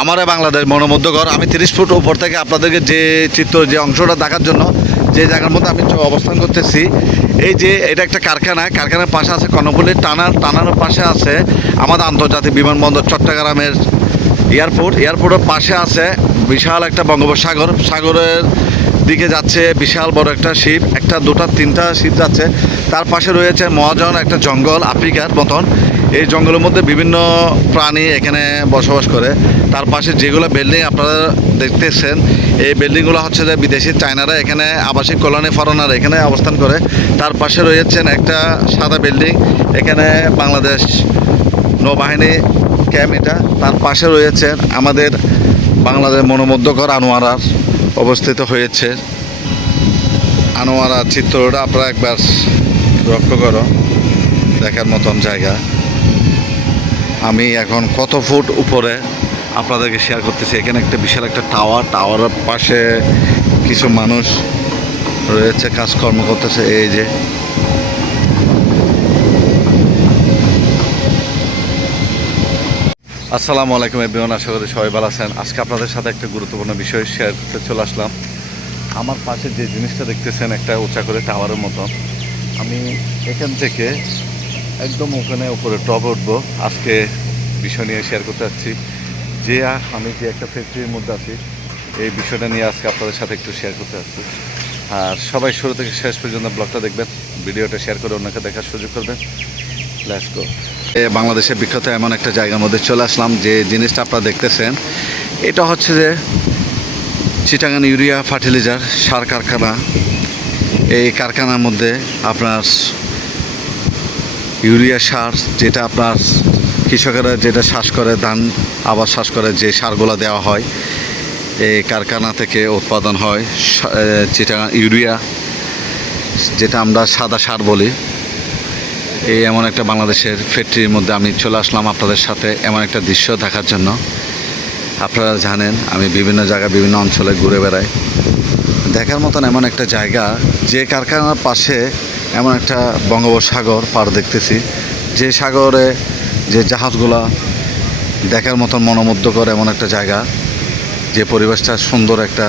আমারে বাংলাদেশ মনোমুগ্ধকর। আমি 30 ফুট উপর থেকে আপনাদেরকে যে চিত্র, যে অংশটা দেখার জন্য যে জায়গার মধ্যে আমি অবস্থান করতেছি, এই যে এটা একটা কারখানা, কারখানার পাশে আছে কর্ণফুলীর টানার, টানার পাশে আছে আমাদের আন্তর্জাতিক বিমানবন্দর চট্টগ্রামের এয়ারপোর্টের পাশে আছে বিশাল একটা বঙ্গোপসাগর, সাগরের দিকে যাচ্ছে বিশাল বড় একটা শিপ, একটা দুটা তিনটা শিপ যাচ্ছে। তার পাশে রয়েছে মহাজন একটা জঙ্গল, আফ্রিকার মতন। এই জঙ্গলের মধ্যে বিভিন্ন প্রাণী এখানে বসবাস করে। তার পাশে যেগুলো বিল্ডিং আপনারা দেখতেছেন, এই বিল্ডিংগুলো হচ্ছে যে বিদেশি চায়নারা এখানে আবাসিক কলোনি ফরেনার এখানে অবস্থান করে। তার পাশে রয়েছেন একটা সাদা বিল্ডিং, এখানে বাংলাদেশ নৌবাহিনী ক্যাম্প এটা। তার পাশে রয়েছে আমাদের বাংলাদেশ মনোমুগ্ধকর আনোয়ারার অবস্থিত হয়েছে। আনোয়ারা চিত্রটা আপনারা একবার লক্ষ্য করো, দেখার মতন জায়গা। আমি এখন কত ফুট উপরে আপনাদেরকে শেয়ার করতেছি। এখানে একটা বিশাল একটা টাওয়ারের পাশে কিছু মানুষ রয়েছে, কাজকর্ম করতেছে। এই যে আসসালামু আলাইকুম এভরিওয়ান, আশা করি সবাই ভালো আছেন। আজকে আপনাদের সাথে একটা গুরুত্বপূর্ণ বিষয় শেয়ার করতে চলে আসলাম। আমার পাশে যে জিনিসটা দেখতেছেন, একটা উঁচা করে টাওয়ারের মতো, আমি এখান থেকে একদম উপরে টপে উঠবো। আজকে বিষয় নিয়ে শেয়ার করতে যাচ্ছি যে আমি যে একটা ফ্যাক্টরির মধ্যে আছি, এই বিষয়টা নিয়ে আজকে আপনাদের সাথে একটু শেয়ার করতে যাচ্ছি। আর সবাই শুরু থেকে শেষ পর্যন্ত ব্লগটা দেখবেন, ভিডিওটা শেয়ার করে অন্যকে দেখার সুযোগ করবেন। Let's go. বাংলাদেশের বিখ্যাত এমন একটা জায়গার মধ্যে চলে আসলাম। যে জিনিসটা আপনারা দেখতেছেন, এটা হচ্ছে যে চিটাগাং ইউরিয়া ফার্টিলাইজার সার কারখানা। এই কারখানার মধ্যে আপনার ইউরিয়া সার, যেটা আপনার কৃষকেরা যেটা চাষ করে, ধান আবার চাষ করে, যে সারগুলো দেওয়া হয় এই কারখানা থেকে উৎপাদন হয় চিটাগাং ইউরিয়া, যেটা আমরা সাদা সার বলি। এই এমন একটা বাংলাদেশের ফ্যাক্টরির মধ্যে আমি চলে আসলাম আপনাদের সাথে এমন একটা দৃশ্য দেখার জন্য। আপনারা জানেন আমি বিভিন্ন জায়গায় বিভিন্ন অঞ্চলে ঘুরে বেড়াই, দেখার মতন এমন একটা জায়গা। যে কারখানার পাশে এমন একটা বঙ্গোপসাগর পার দেখতেছি, যে সাগরে যে জাহাজগুলা দেখার মতন মনোমুগ্ধকর এমন একটা জায়গা, যে পরিবেশটা সুন্দর একটা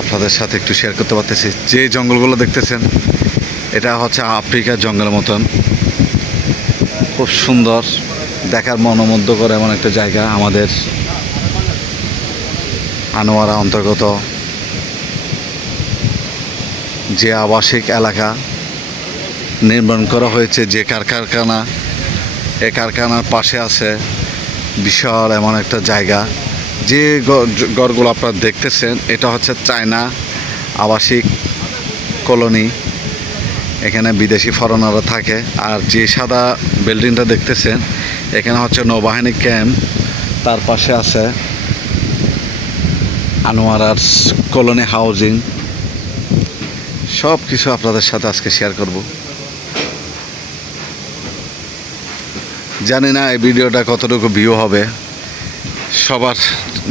আপনাদের সাথে একটু শেয়ার করতে পারতেছি। যে জঙ্গলগুলো দেখতেছেন, এটা হচ্ছে আফ্রিকার জঙ্গলের মতন, খুব সুন্দর দেখার মনোমুগ্ধকর এমন একটা জায়গা। আমাদের আনোয়ারা অন্তর্গত যে আবাসিক এলাকা নির্মাণ করা হয়েছে, যে কারখানা, এই কারখানার পাশে আছে বিশাল এমন একটা জায়গা। যে ঘরগুলো আপনারা দেখতেছেন, এটা হচ্ছে চায়না আবাসিক কলোনি, এখানে বিদেশি ফরেনাররা থাকে। আর যে সাদা বিল্ডিংটা দেখতেছেন, এখানে হচ্ছে নৌবাহিনী ক্যাম্প। তার পাশে আছে আনোয়ারার কলোনি হাউজিং। সব কিছু আপনাদের সাথে আজকে শেয়ার করব। জানি না এই ভিডিওটা কতটুকু ভিউ হবে, সবার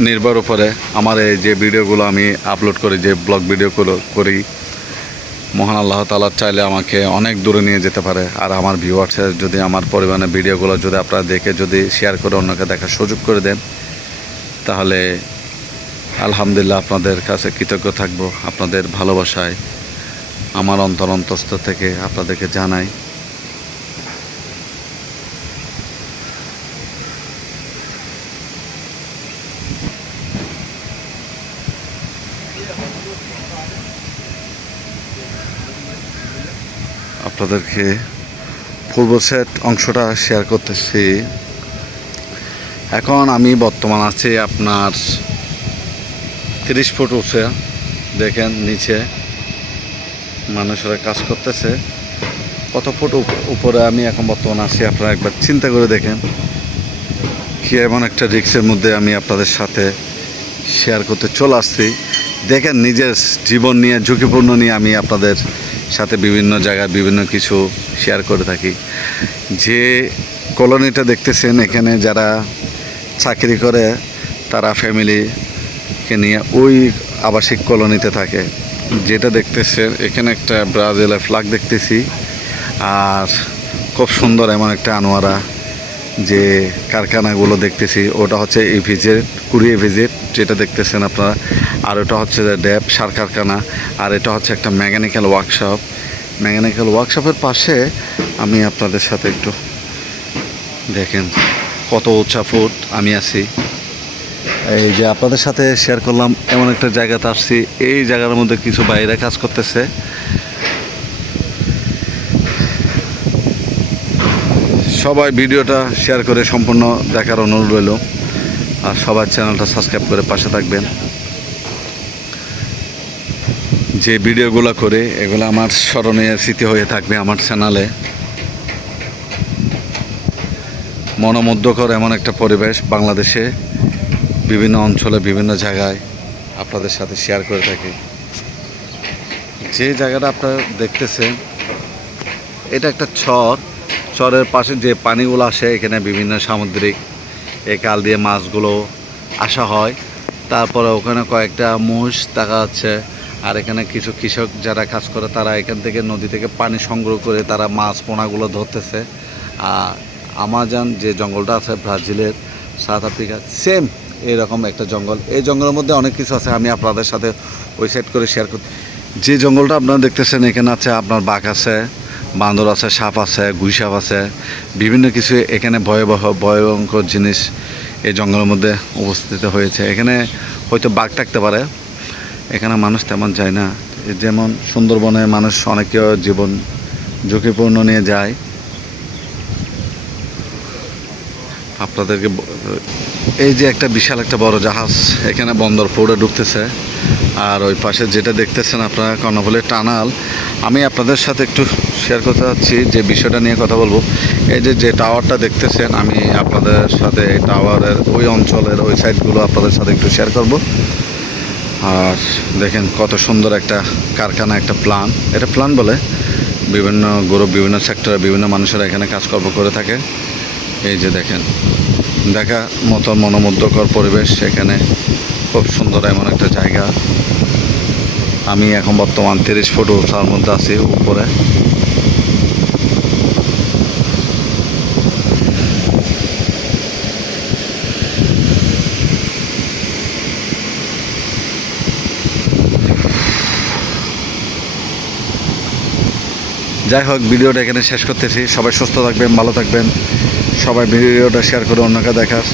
নির্ভর উপরে। আমার এই যে ভিডিওগুলো আমি আপলোড করি, যে ব্লগ ভিডিওগুলো করি, মহান আল্লাহ তাআলা চাইলে আমাকে অনেক দূরে নিয়ে যেতে পারে। আর আমার ভিউয়ার্সের যদি আমার পরিমাণের ভিডিওগুলো যদি আপনারা দেখে যদি শেয়ার করে অন্যকে দেখার সুযোগ করে দেন, তাহলে আলহামদুলিল্লাহ আপনাদের কাছে কৃতজ্ঞ থাকব। আপনাদের ভালোবাসায় আমার অন্তরস্থ থেকে আপনাদেরকে জানাই আপনাদেরকে পূর্ব সেট অংশটা শেয়ার করতেছি। এখন আমি বর্তমান আছি আপনার 30 ফুট উঠে, দেখেন নিচে মানুষেরা কাজ করতেছে। কত ফুট উপরে আমি এখন বর্তমান আছি, আপনারা একবার চিন্তা করে দেখেন কি এমন একটা রিস্কের মধ্যে আমি আপনাদের সাথে শেয়ার করতে চলে আসছি। দেখেন নিজের জীবন নিয়ে, ঝুঁকিপূর্ণ নিয়ে আমি আপনাদের সাথে বিভিন্ন জায়গায় বিভিন্ন কিছু শেয়ার করে থাকি। যে কলোনিটা দেখতেছেন, এখানে যারা চাকরি করে তারা ফ্যামিলিকে নিয়ে ওই আবাসিক কলোনিতে থাকে। যেটা দেখতেছেন, এখানে একটা ব্রাজিলের ফ্ল্যাগ দেখতেছি। আর খুব সুন্দর এমন একটা আনোয়ারা যে কারখানাগুলো দেখতেছি ওটা হচ্ছে ইভিজেড, কুড়ি ইভিজেড যেটা দেখতেছেন আপনারা, আর ওটা হচ্ছে ড্যাব সার কারখানা, আর এটা হচ্ছে একটা মেকানিক্যাল ওয়ার্কশপ। মেকানিক্যাল ওয়ার্কশপের পাশে আমি আপনাদের সাথে একটু দেখেন কত উঁচা ফুট আমি আছি। এই যে আপনাদের সাথে শেয়ার করলাম, এমন একটা জায়গাতে আসছি, এই জায়গার মধ্যে কিছু বাইরে কাজ করতেছে। সবাই ভিডিওটা শেয়ার করে সম্পূর্ণ দেখার অনুরোধ রইল, আর সবার চ্যানেলটা সাবস্ক্রাইব করে পাশে থাকবেন। যে ভিডিওগুলো করে এগুলো আমার স্মরণীয় স্মৃতি হয়ে থাকবে আমার চ্যানেলে। মনোমুগ্ধকর এমন একটা পরিবেশ বাংলাদেশে বিভিন্ন অঞ্চলে বিভিন্ন জায়গায় আপনাদের সাথে শেয়ার করে থাকি। যে জায়গাটা আপনারা দেখতেছেন এটা একটা চরের পাশে যে পানিগুলো আসে এখানে বিভিন্ন সামুদ্রিক এই কাল দিয়ে মাছগুলো আসা হয়। তারপরে ওখানে কয়েকটা মোষ দেখা যাচ্ছে, আর এখানে কিছু কৃষক যারা কাজ করে তারা এখান থেকে নদী থেকে পানি সংগ্রহ করে তারা মাছ পোনাগুলো ধরতেছে। আর আমাজন যে জঙ্গলটা আছে ব্রাজিলের, সাউথ আফ্রিকা, সেম এরকম একটা জঙ্গল। এই জঙ্গলের মধ্যে অনেক কিছু আছে, আমি আপনাদের সাথে ওই সাইড করে শেয়ার করতে। যে জঙ্গলটা আপনারা দেখতেছেন এখানে আছে আপনার বাঘ আছে, বান্দর আছে, সাপ আছে, গুই সাপ আছে, বিভিন্ন কিছু এখানে ভয়ঙ্কর জিনিস এই জঙ্গলের মধ্যে উপস্থিত হয়েছে। এখানে হয়তো বাঘ থাকতে পারে, এখানে মানুষ তেমন যায় না। যেমন সুন্দরবনে মানুষ অনেকে জীবন ঝুঁকিপূর্ণ নিয়ে যায়। আপনাদেরকে এই যে একটা বিশাল একটা বড় জাহাজ এখানে বন্দর পৌড়ে ঢুকতেছে, আর ওই পাশে যেটা দেখতেছেন আপনারা কর্ণফুলী টানাল। আমি আপনাদের সাথে একটু শেয়ার করতে চাচ্ছি যে বিষয়টা নিয়ে কথা বলবো। এই যে টাওয়ারটা দেখতেছেন, আমি আপনাদের সাথে এই টাওয়ারের ওই অঞ্চলের ওই সাইডগুলো আপনাদের সাথে একটু শেয়ার করব। আর দেখেন কত সুন্দর একটা কারখানা, একটা প্ল্যান, এটা প্ল্যান বলে। বিভিন্ন গ্রুপ, বিভিন্ন সেক্টরে বিভিন্ন মানুষেরা এখানে কাজকর্ম করে থাকে। এই যে দেখেন, দেখা মতো মনোমুগ্ধকর পরিবেশ এখানে, খুব সুন্দর এমন একটা জায়গা। আমি এখন বর্তমান 30 ফুট উঁচার মধ্যে আছি উপরে। যাই হোক, ভিডিওটা এখানে শেষ করতেছি। সবাই সুস্থ থাকবেন, ভালো থাকবেন, সবাই ভিডিওটা শেয়ার করে অন্যকে দেখার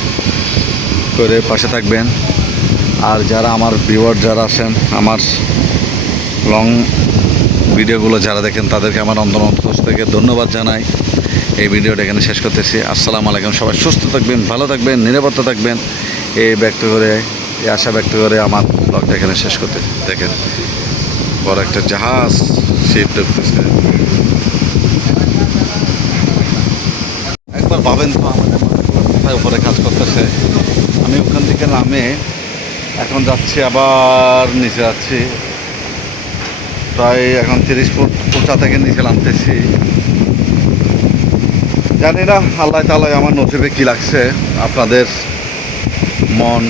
করে পাশে থাকবেন। আর যারা আমার ভিউয়ার যারা আছেন, আমার লং ভিডিওগুলো যারা দেখেন তাদেরকে আমার অন্তর থেকে ধন্যবাদ জানাই। এই ভিডিওটা এখানে শেষ করতেছি। আসসালামু আলাইকুম। সবাই সুস্থ থাকবেন, ভালো থাকবেন, নিরাপত্তা থাকবেন, এই আশা ব্যক্ত করে আমার ব্লগটা এখানে শেষ করতেছি। দেখেন বড় একটা জাহাজ শিপ ঢুকতেছে। একবার ভাবেন তো আমাদের কোথায় উপরে কাজ করতেছে। আমি ওখান থেকে নামে এখন যাচ্ছি, আবার নিচে যাচ্ছি। প্রায় এখন 30 ফুট উঁচা থেকে নিচে নামতেছি। জানি না আল্লাহ তাআলাই আমার নসিবে কী লাগছে। আপনাদের মন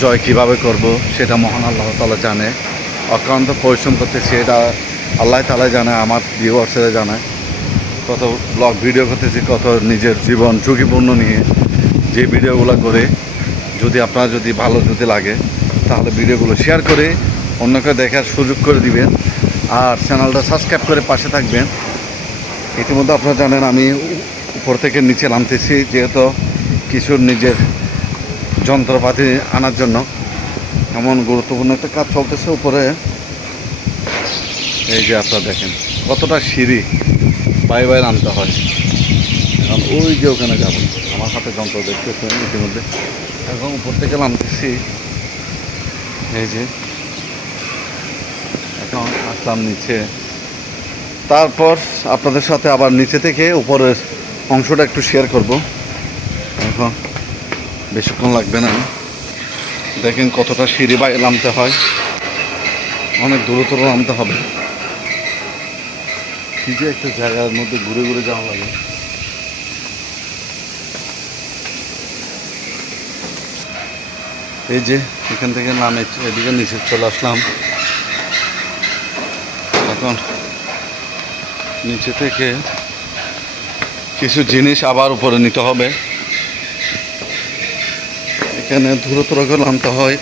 জয় কিভাবে করব সেটা মহান আল্লাহ তাআলা জানে। অক্লান্ত পরিশ্রম করতেছি, এটা আল্লাহ তাআলাই জানে, আমার ভিউয়ার্সেরা জানে। কত ব্লগ ভিডিও করতেছি, কত নিজের জীবন ঝুঁকিপূর্ণ নিয়ে যে ভিডিওগুলো করে। যদি আপনার যদি ভালো যদি লাগে তাহলে ভিডিওগুলো শেয়ার করে অন্যকে দেখার সুযোগ করে দিবেন, আর চ্যানেলটা সাবস্ক্রাইব করে পাশে থাকবেন। ইতিমধ্যে আপনারা জানেন আমি উপর থেকে নিচে নামতেছি, যেহেতু কিছু নিজের যন্ত্রপাতি আনার জন্য। এমন গুরুত্বপূর্ণ একটা কাজ চলতেছে উপরে। এই যে আপনারা দেখেন কতটা সিঁড়ি বাই বাই নামতে হয়। এখন ওই যে ওখানে যাব, আমার হাতে যন্ত্র দেখতেছেন ইতিমধ্যে। এখন উপর থেকে নামতেছি, এই যে এখন আসলাম নিচে। তারপর আপনাদের সাথে আবার নিচে থেকে উপরের অংশটা একটু শেয়ার করব। এখন বেশিক্ষণ লাগবে না। দেখেন কতটা সিঁড়ি বাই নামতে হয়, অনেক দূরত্ব নামতে হবে। কি যে একটা জায়গার মধ্যে ঘুরে ঘুরে যাওয়া লাগে। এই যে এখান থেকে নামে এদিকে নিচে চলে আসলাম। এখন নিচে থেকে কিছু জিনিস আবার উপরে নিতে হবে। এখানে ধুলো করে আনতে হয়।